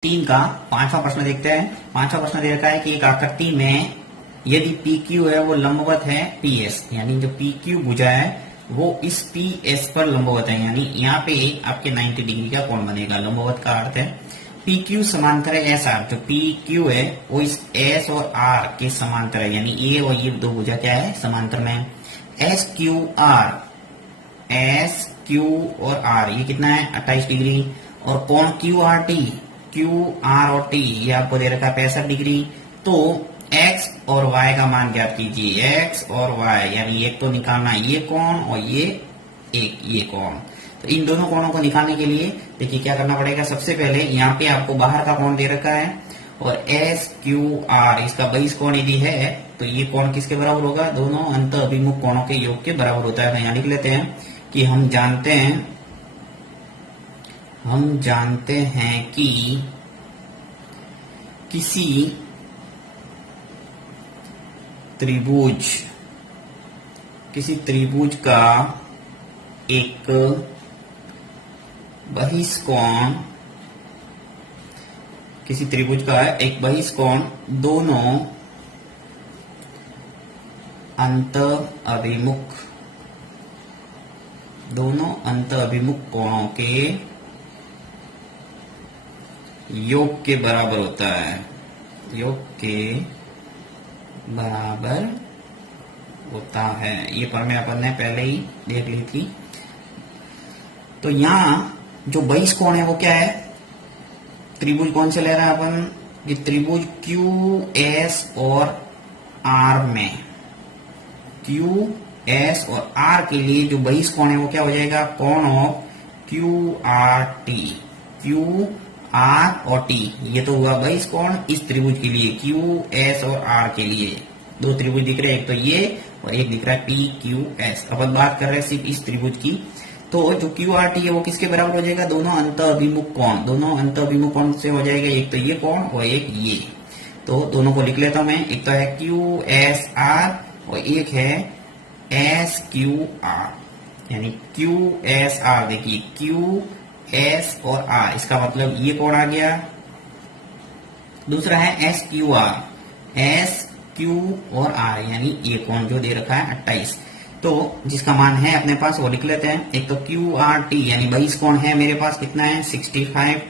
3 का 5वां प्रश्न देखते हैं। 5वां प्रश्न दे रखा है कि एक आकृति में यदि पी क्यू है वो लंबवत है पी एस, यानी जो पी क्यू भुजा है वो इस पी एस पर लंबवत है, यानी यहाँ पे आपके 90 डिग्री का कोण बनेगा। लंबवत का अर्थ है पी क्यू समांतर है एस आर, जो पी क्यू है वो इस एस और आर के समांतर है, यानी ए और ये दो भुजा क्या है समांतर में। एस क्यू और आर ये कितना है 28 डिग्री, और कोण क्यू आर और टी ये आपको दे रखा है 65 डिग्री। तो x और y का मान ज्ञात कीजिए, x और y यानी एक तो निकालना ये कोण और ये कोण। तो इन दोनों कोणों को निकालने के लिए देखिए क्या करना पड़ेगा, सबसे पहले यहाँ पे आपको बाहर का कोण दे रखा है और एस क्यू आर इसका बहिष कोण यदि है तो ये कोण किसके बराबर होगा, दोनों अंत अभिमुख कोणों के योग के बराबर होता है। तो यहाँ लिख लेते हैं कि हम जानते हैं कि किसी त्रिभुज का एक बहिष कोण दोनों अंत अभिमुख कोणों के योग के बराबर होता है, ये प्रमेय अपन ने पहले ही देख ली थी। तो यहाँ जो बहिष कोण है वो क्या है, त्रिभुज कौन से ले रहा है अपन, ये त्रिभुज क्यू एस और आर में, क्यू एस और आर के लिए जो बहिष कोण है वो क्या हो जाएगा, कोण ऑफ क्यू आर और टी, ये तो हुआ बहिष कोण इस त्रिभुज के लिए, क्यू एस और आर के लिए। दो त्रिभुज दिख रहे हैं, एक तो ये और एक दिख रहा है पी क्यू एस। अपन बात कर रहे हैं सिर्फ इस त्रिभुज की। तो जो क्यू आर टी है वो किसके बराबर हो जाएगा, दोनों अंत अभिमुख कोण से हो जाएगा, एक तो ये कोण और एक ये। तो दोनों को लिख लेता हूं मैं, एक तो है क्यू एस आर और एक है एस क्यू आर, यानी क्यू एस आर, देखिए क्यू एस और आर इसका मतलब ये कोण आ गया। दूसरा है एस क्यू और आर यानी ये कोण जो दे रखा है 28, तो जिसका मान है अपने पास वो लिख लेते हैं। एक तो क्यू आर टी यानी बहिष कोण है मेरे पास कितना है 65,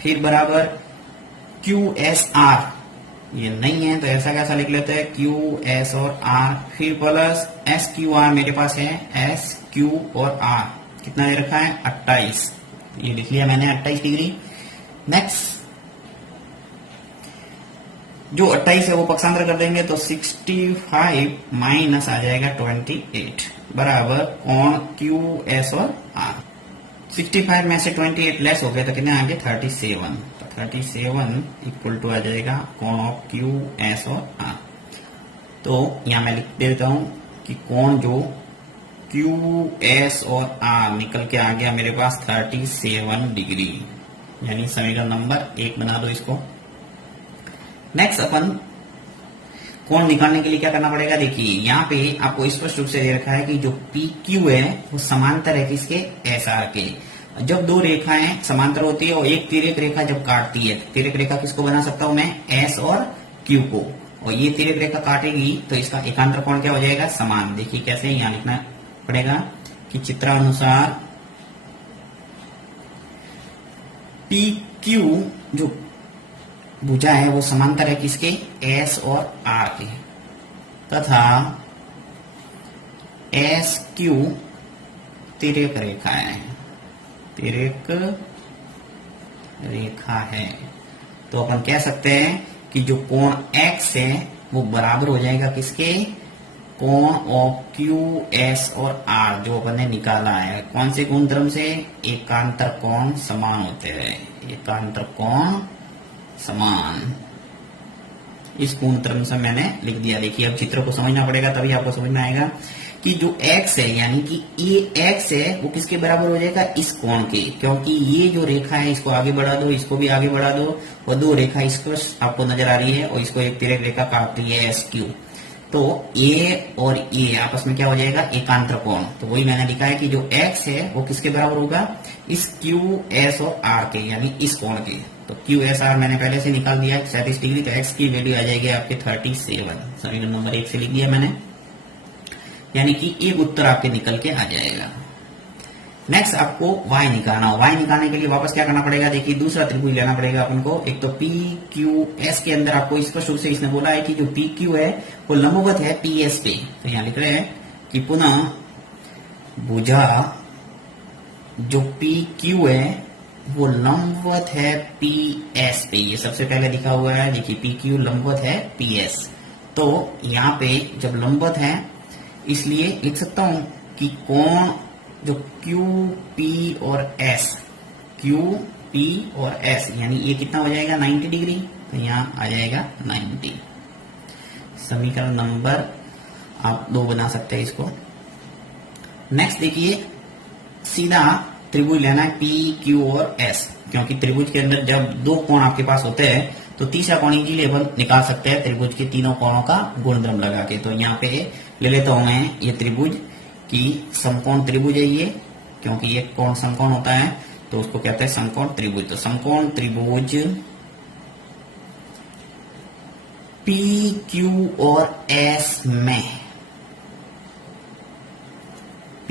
फिर बराबर क्यू एस आर ये नहीं है तो ऐसा कैसा लिख लेते हैं क्यू एस और आर, फिर प्लस एस क्यू आर मेरे पास है एस क्यू और आर कितना दे रखा है 28, ये लिख लिया मैंने 28 डिग्री। नेक्स्ट जो 28 है वो पक्षांतर कर देंगे तो 65 माइनस आ जाएगा 28 बराबर कोण क्यू एस और आर। 65 में से 28 लेस हो गया तो कितने आगे 37, तो 37 इक्वल टू आ जाएगा कोण ऑफ क्यू एस और आर। तो यहां मैं लिख देता हूं कि कोण जो क्यू एस और आर निकल के आ गया मेरे पास 37 डिग्री, यानी समीकरण नंबर 1 बना दो इसको। नेक्स्ट अपन कोण निकालने के लिए क्या करना पड़ेगा, देखिए यहाँ पे आपको स्पष्ट रूप से दे रखा है कि जो पी क्यू है वो समांतर है किसके एस आर के। जब दो रेखाएं समांतर होती है और एक तिर्यक रेखा जब काटती है, तिर्यक रेखा किसको बना सकता हूं मैं एस और क्यू को, और ये तिर्यक रेखा काटेगी तो इसका एकांतर कोण क्या हो जाएगा समान। देखिए कैसे यहाँ लिखना पड़ेगा कि चित्रानुसार पी क्यू जो भुजा है वो समांतर है किसके एस और आर के, तथा एस क्यू तिर्यक रेखा है। तो अपन कह सकते हैं कि जो कोण x है वो बराबर हो जाएगा किसके कोण ऑफ क्यू एस और आर जो अपन ने निकाला है। कौन से गुणधर्म से, एकांतर कोण समान होते हैं, एकांतर कोण समान। इस पूर्ण क्रम से मैंने लिख दिया। देखिए अब चित्र को समझना पड़ेगा, तभी आपको समझ में आएगा कि जो x है यानी कि ये x है वो किसके बराबर हो जाएगा, इस कोण के। क्योंकि ये जो रेखा है इसको आगे बढ़ा दो, इसको भी आगे बढ़ा दो, और दो रेखा इसको आपको नजर आ रही है और इसको एक तिरक रेखा काट रही है SQ। तो A और A आपस में क्या हो जाएगा, एकांतर कोण। तो वही मैंने लिखा है कि जो x है वो किसके बराबर होगा, इस QS और R के, यानी इस कोण के। तो QSR मैंने पहले से निकाल दिया 37 डिग्री। तो x की वैल्यू आ जाएगी आपके 37, समीकरण नंबर 1 से लिख दिया मैंने, यानी कि एक उत्तर आपके निकल के आ जाएगा। नेक्स्ट आपको y निकालना हो। y निकालने के लिए वापस क्या करना पड़ेगा, देखिए दूसरा त्रिभुज लेना पड़ेगा अपन को। एक तो PQS के अंदर आपको स्पष्ट रूप से इसने बोला है कि जो PQ है वो लंबवत है PS पे। तो यहां लिख रहे हैं कि पुनः भुजा जो PQ है वो लंबवत है PS पे। ये सबसे पहले लिखा हुआ है, देखिए PQ लंबवत है PS। तो यहाँ पे जब लंबवत है इसलिए लिख सकता हूं कि कोण जो QP और S, QP और S यानी ये कितना हो जाएगा 90 डिग्री। तो यहाँ आ जाएगा 90। समीकरण नंबर आप 2 बना सकते हैं इसको। नेक्स्ट देखिए सीधा त्रिभुज लेना है PQ और S, क्योंकि त्रिभुज के अंदर जब दो कोण आपके पास होते हैं तो तीसरा कोण इजीली अपन निकाल सकते हैं त्रिभुज के तीनों कोणों का गुणधर्म लगा के। तो यहाँ पे ले लेता हूं मैं ये त्रिभुज की समकोण त्रिभुज है ये, क्योंकि ये कोण समकोण होता है तो उसको कहते हैं समकोण त्रिभुज। तो समकोण त्रिभुज PQ और S में,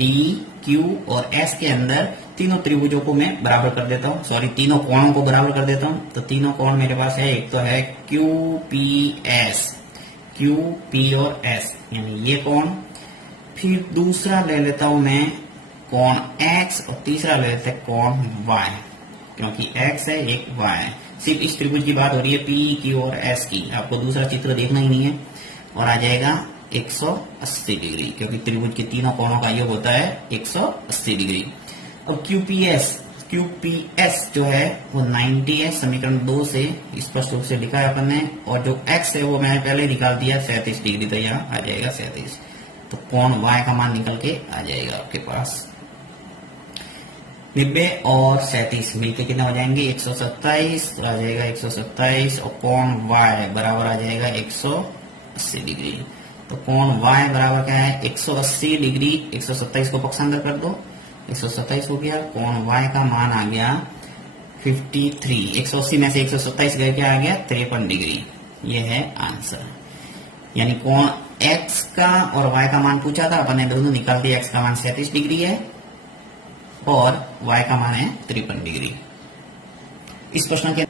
PQ और S के अंदर तीनों त्रिभुजों को मैं बराबर कर देता हूं, सॉरी तीनों कोणों को बराबर कर देता हूं। तो तीनों कोण मेरे पास है, एक तो है QPS, QP और S यानी ये कोण। फिर दूसरा ले लेता हूं मैं कोण X और तीसरा ले लेते हैं कोण Y, क्योंकि X है एक Y है। सिर्फ इस त्रिभुज की बात हो रही है PQ और S की, आपको दूसरा चित्र देखना ही नहीं है। और आ जाएगा 180 डिग्री, क्योंकि त्रिभुज के तीनों कोणों का योग होता है 180 डिग्री। अब QPS जो है वो 90 है, समीकरण 2 से स्पष्ट रूप से लिखा है अपन ने। और जो X है वो मैंने पहले निकाल दिया 37 डिग्री, तो यहाँ आ जाएगा 37। तो कोण Y का मान निकल के आ जाएगा आपके पास 90 और 37 मिलके कितना हो जाएंगे 127। तो आ जाएगा 127 और कोण Y बराबर आ जाएगा 180 डिग्री। तो कोण Y बराबर क्या है 180 डिग्री। 127 को पक्षांतर कर दो, 127 हो गया। कोण Y का मान आ गया 53। 180 में से 127 गए, क्या आ गया 53 डिग्री। ये है आंसर। यानी कोण X का और Y का मान पूछा था, अपन ने दोनों निकाल दिया। X का मान 37 डिग्री है और Y का मान है 53 डिग्री। इस प्रश्न के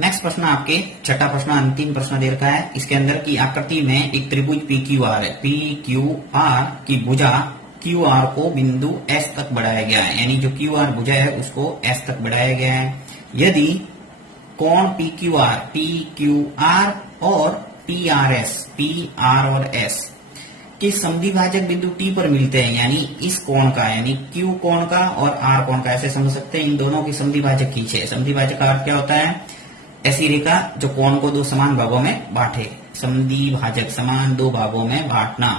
नेक्स्ट प्रश्न आपके छठा प्रश्न, अंतिम प्रश्न दे रखा है। इसके अंदर की आकृति में एक त्रिभुज PQR है। PQR की भुजा QR को बिंदु S तक बढ़ाया गया है, यानी जो QR भुजा है उसको S तक बढ़ाया गया है। यदि कोण PQR और PRS, PR और S के समद्विभाजक बिंदु T पर मिलते हैं, यानी इस कोण का, यानी Q कोण का और R कोण का, ऐसे समझ सकते हैं। इन दोनों की समद्विभाजक खींचे। समद्विभाजक का अर्थ क्या होता है, ऐसी रेखा जो कोण को दो समान भागों में बांटे। समद्विभाजक समान दो भागों में बांटना।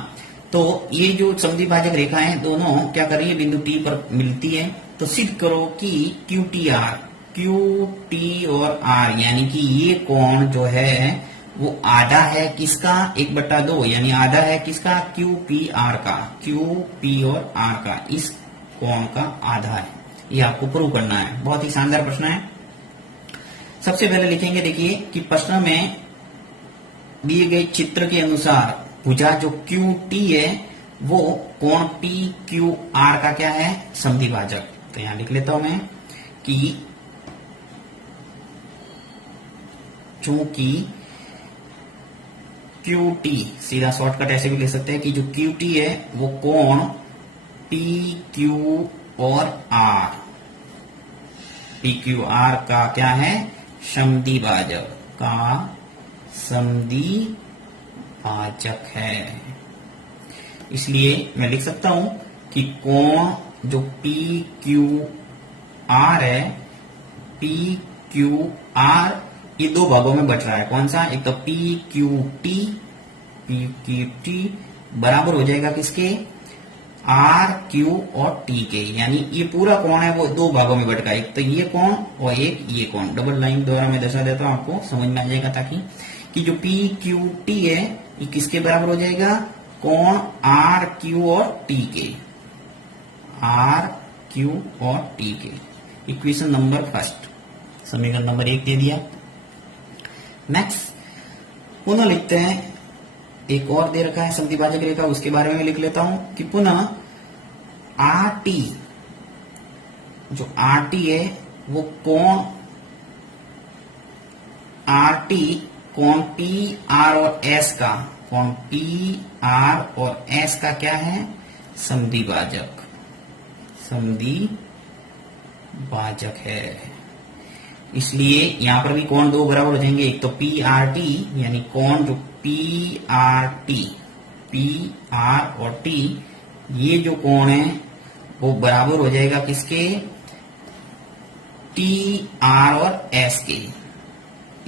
तो ये जो समद्विभाजक रेखा है दोनों क्या कर रही है, बिंदु T पर मिलती है। तो सिद्ध करो कि QT और R यानी कि ये कोण जो है वो आधा है किसका 1/2, यानी आधा है किसका QPR का, QP और R का, इस कोण का आधा है। ये आपको प्रूव करना है। बहुत ही शानदार प्रश्न है। सबसे पहले लिखेंगे, देखिए कि प्रश्न में दिए गए चित्र के अनुसार भुजा जो QT है वो कोण PQR का क्या है, समद्विभाजक। तो यहां लिख लेता हूं मैं कि चूंकि QT, सीधा शॉर्टकट ऐसे भी लिख सकते हैं कि जो QT है वो कोण PQ और R, PQR का क्या है, समद्विभाजक का समद्विभाजक है। इसलिए मैं लिख सकता हूं कि कोण जो PQR है, PQR ये दो भागों में बट रहा है। कौन सा? एक तो पी क्यू टी बराबर हो जाएगा किसके? आर क्यू और टी के। यानी ये पूरा कोण है वो दो भागों में बट रहा है, एक तो ये कोण और एक ये कोण। डबल लाइन द्वारा मैं दर्शा देता हूं, आपको समझ में आ जाएगा, ताकि कि जो पी क्यू टी है ये किसके बराबर हो जाएगा? कोण आर क्यू और टी के। आर क्यू और टी के। इक्वेशन नंबर फर्स्ट, समीकरण नंबर 1 दे दिया। नेक्स्ट पुनः लिखते हैं, एक और दे रखा है समद्विभाजक रेखा, उसके बारे में लिख लेता हूं कि पुनः आर टी, जो आर टी है वो कोण आर टी कोण पी आर और एस का, कोण पी आर और एस का क्या है? समद्विभाजक, समद्विभाजक है। इसलिए यहां पर भी कोण दो बराबर हो जाएंगे, एक तो पी आर टी यानी कोण जो पी आर और टी, ये जो कोण है वो बराबर हो जाएगा किसके? टी आर और एस के,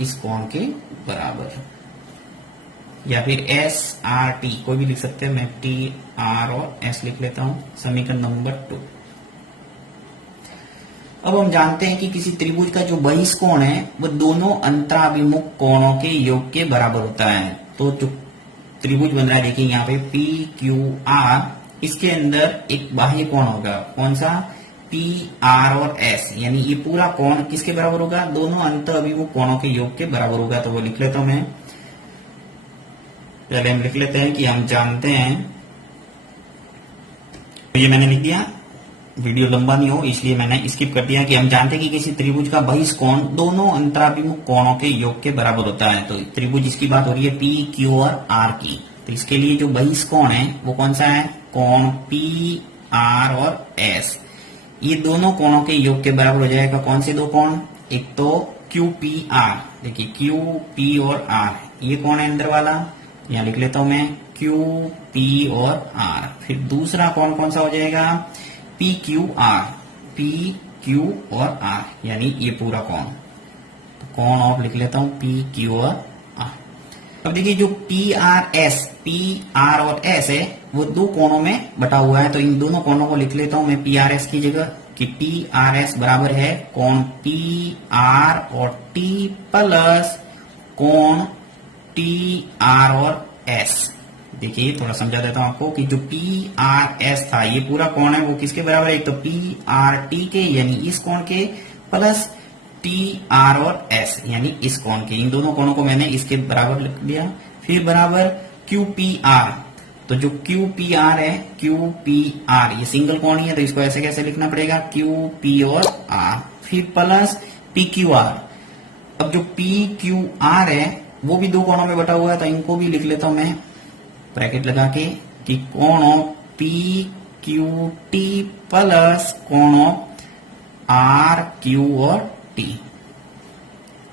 इस कोण के बराबर। या फिर एस आर टी कोई भी लिख सकते हैं, मैं टी आर और एस लिख लेता हूं। समीकरण नंबर 2। अब हम जानते हैं कि किसी त्रिभुज का जो बहिष्कोण है वो दोनों अंतराभिमुख कोणों के योग के बराबर होता है। तो जो त्रिभुज बन रहा है, देखिए यहाँ पे पी क्यू आर, इसके अंदर एक बाह्य कोण होगा। कौन सा? पी आर और एस, यानी ये पूरा कोण किसके बराबर होगा? दोनों अंतराभिमुख कोणों के योग के बराबर होगा। तो वो लिख लेता हूं मैं। पहले हम लिख लेते हैं कि हम जानते हैं, तो ये मैंने लिख दिया, वीडियो लंबा नहीं हो इसलिए मैंने स्किप कर दिया, कि हम जानते हैं कि किसी त्रिभुज का बहिष्कोण दोनों अंतराभिमुख कोणों के योग के बराबर होता है। तो त्रिभुज इसकी बात हो रही है पी क्यू और आर की। तो इसके लिए जो बहिष्कोण है वो कौन सा है? कोण पी आर और एस, ये दोनों कोणों के योग के बराबर हो जाएगा। कौन से दो कोण? एक तो क्यू पी आर, देखिए क्यू पी और आर, ये कोण है अंदर वाला, यहां लिख लेता हूं मैं क्यू पी और आर। फिर दूसरा कोण कौन सा हो जाएगा? पी क्यू और आर, यानी ये पूरा कोण। तो कोण ऑफ लिख लेता हूं पी क्यू और आर। अब देखिए जो पी आर और एस है वो दो कोणों में बटा हुआ है, तो इन दोनों कोणों को लिख लेता हूं मैं पी आर एस की जगह, कि पी आर एस बराबर है कोण पी आर और टी प्लस कोण टी आर और एस। देखिए थोड़ा समझा देता हूं आपको कि जो पी आर एस था ये पूरा कोण है वो किसके बराबर है? एक तो पी आर टी के यानी इस कोण के, प्लस टी आर और एस यानी इस कोण के। इन दोनों कोणों को मैंने इसके बराबर लिख दिया। फिर बराबर क्यू पी आर, तो जो क्यू पी आर है, क्यू पी आर ये सिंगल कोण ही है, तो इसको ऐसे कैसे लिखना पड़ेगा? क्यू पी और आर। फिर प्लस पी क्यू आर। अब जो पी क्यू आर है वो भी दो कोणों में बटा हुआ है, तो इनको भी लिख लेता हूं मैं ब्रैकेट लगा के, कि कोण पी क्यू टी प्लस कोण आर क्यू और टी,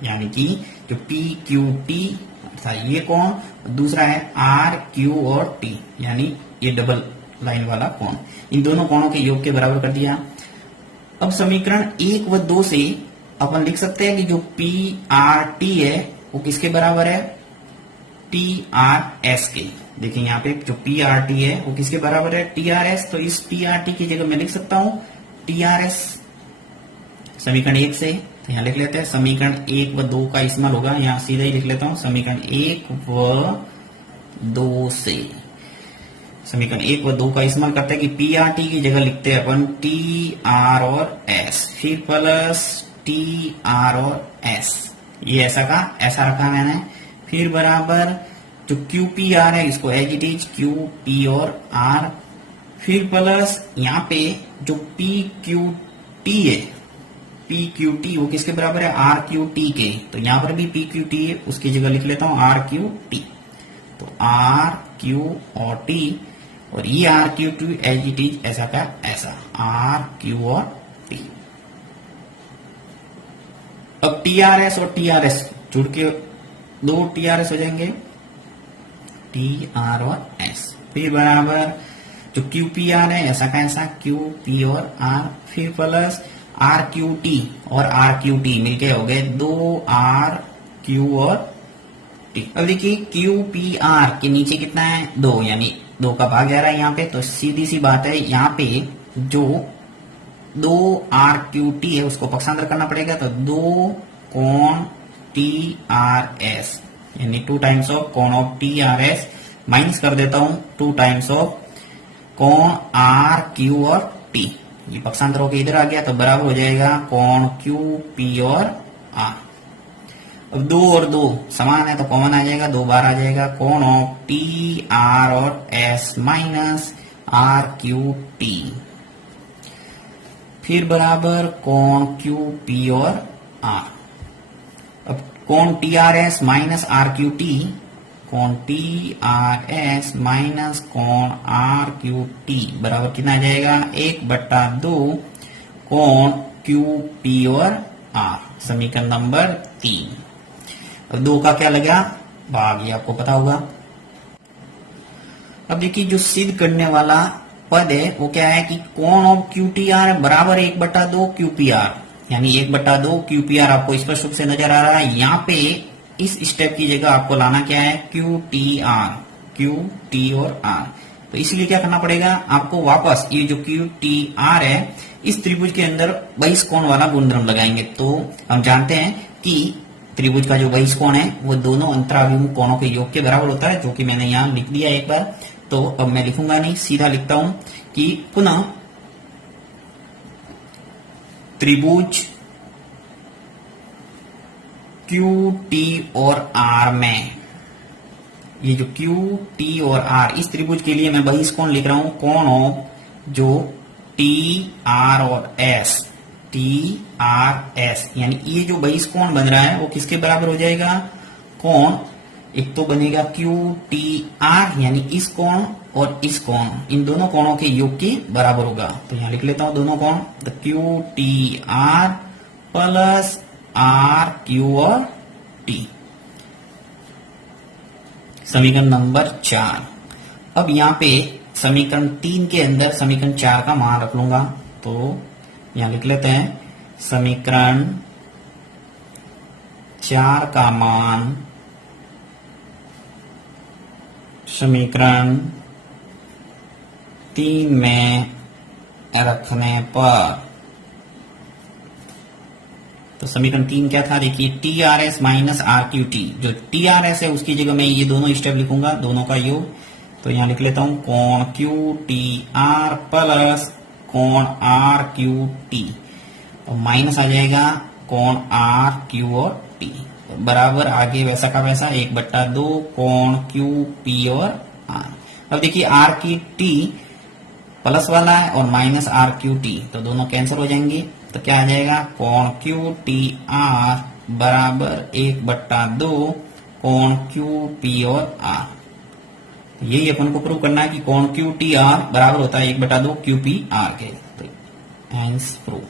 यानी कि जो पी क्यू टी था ये कोण, दूसरा है आर क्यू और टी, यानी ये डबल लाइन वाला कोण। इन दोनों कोणों के योग के बराबर कर दिया। अब समीकरण 1 व 2 से अपन लिख सकते हैं कि जो पी आर टी है वो किसके बराबर है? टी आर एस के। देखिए यहाँ पे जो पी आर टी है वो किसके बराबर है? T R S. तो इस टी आर टी की जगह मैं लिख सकता हूं टी आर एस समीकरण 1 से। तो यहाँ लिख लेते हैं समीकरण 1 व 2 का इस्तेमाल होगा, यहाँ सीधा ही लिख लेता हूं समीकरण 1 व 2 से। समीकरण 1 व 2 का इस्तेमाल करते हैं कि पी आर टी की जगह लिखते हैं अपन टी आर और एस, फिर प्लस टी आर और एस, ये ऐसा का ऐसा रखा मैंने। फिर बराबर जो क्यू पी आर है इसको as it is Q P और आर, फिर प्लस यहाँ पे जो पी क्यू टी है, पी क्यू टी वो किसके बराबर है? आर क्यू टी के। तो यहां पर भी पी क्यू टी है, उसकी जगह लिख लेता हूं आर क्यू टी। तो आर क्यू और टी, और ये R Q T as it is ऐसा का ऐसा आर क्यू और टी। अब टी आर एस और टी आर एस जुड़ के दो टी आर एस हो जाएंगे, टी आर और एस। फिर बराबर जो क्यू पी आर है ऐसा का ऐसा क्यू पी और आर, फिर प्लस आर क्यू टी और आर क्यू टी मिलके हो गए 2 आर क्यू और टी। अब देखिए क्यू पी आर के नीचे कितना है 2, यानी 2 का भाग जा रहा है यहाँ पे, तो सीधी सी बात है यहाँ पे जो 2 आर क्यू टी है उसको पक्षांतर करना पड़ेगा, तो 2 कोण टी आर एस, यानी 2 टाइम्स ऑफ कोण of T R S, minus कर देता हूं 2 टाइम्स ऑफ कोण आर क्यू और टी, ये पक्षांतर होकर इधर आ गया, तो बराबर हो जाएगा कोण क्यू पी और आर। अब 2 और 2 समान है तो कॉमन आ जाएगा, 2 बार आ जाएगा, कोण ऑफ टी आर और S minus R Q T, फिर बराबर कोण क्यू पी और आर। अब कोण T R S minus R Q T, कोण टी आर एस माइनस कोण आर क्यू टी बराबर कितना आ जाएगा 1/2 कोण क्यू पी और आर, समीकरण नंबर 3। अब 2 का क्या लगा भाग, ये आपको पता होगा। अब देखिए जो सिद्ध करने वाला पद है वो क्या है कि कोण ऑफ क्यू टी आर बराबर 1/2 क्यू पी आर, यानी 1/2 क्यू पी आर आपको स्पष्ट रूप से नजर आ रहा है। यहाँ पे इस स्टेप की जगह आपको लाना क्या है Q T are, Q T और आर, तो इसलिए क्या करना पड़ेगा आपको, वापस ये जो क्यू टी आर है इस त्रिभुज के अंदर बहिष्कोण वाला गुणधर्म लगाएंगे। तो हम जानते हैं कि त्रिभुज का जो बहिष्कोण है वो दोनों अंतराभिमुख कोणों के योग के बराबर होता है, जो कि मैंने यहाँ लिख दिया एक बार, तो अब मैं लिखूंगा नहीं, सीधा लिखता हूं कि पुनः त्रिभुज क्यू टी और आर में, ये जो क्यू टी और आर इस त्रिभुज के लिए मैं बहिष्कोण लिख रहा हूं कोण ऑफ जो टी आर और एस, टी आर एस, यानी ये जो बहिष्कोण बन रहा है वो किसके बराबर हो जाएगा, कोण एक तो बनेगा क्यू टी आर यानी इस कोण और इस कोण, इन दोनों कोणों के योग के बराबर होगा। तो यहां लिख लेता हूं दोनों कोण, तो Q T R plus R Q और टी, समीकरण नंबर 4। अब यहां पे समीकरण 3 के अंदर समीकरण 4 का मान रख लूंगा, तो यहां लिख लेते हैं समीकरण 4 का मान समीकरण 3 में रखने पर, तो समीकरण 3 क्या था देखिए T R S minus R Q T, जो टी आर एस है उसकी जगह मैं ये दोनों स्टेप लिखूंगा, दोनों का योग, तो यहां लिख लेता हूं कोण क्यू टी आर प्लस कोण आर क्यू टी, तो माइनस आ जाएगा कोण आर क्यू और टी, बराबर आगे वैसा का वैसा 1/2 कोण क्यू पी और आर। अब देखिए आर की टी प्लस वाला है और माइनस आर क्यू टी, तो दोनों कैंसिल हो जाएंगे, तो क्या आ जाएगा कोण क्यू टी आर बराबर 1/2 कोण क्यू पी और आर। यही अपन को प्रूव करना है कि कोण क्यू टी आर बराबर होता है 1/2 क्यू पी आर के, तो हेंस प्रूव।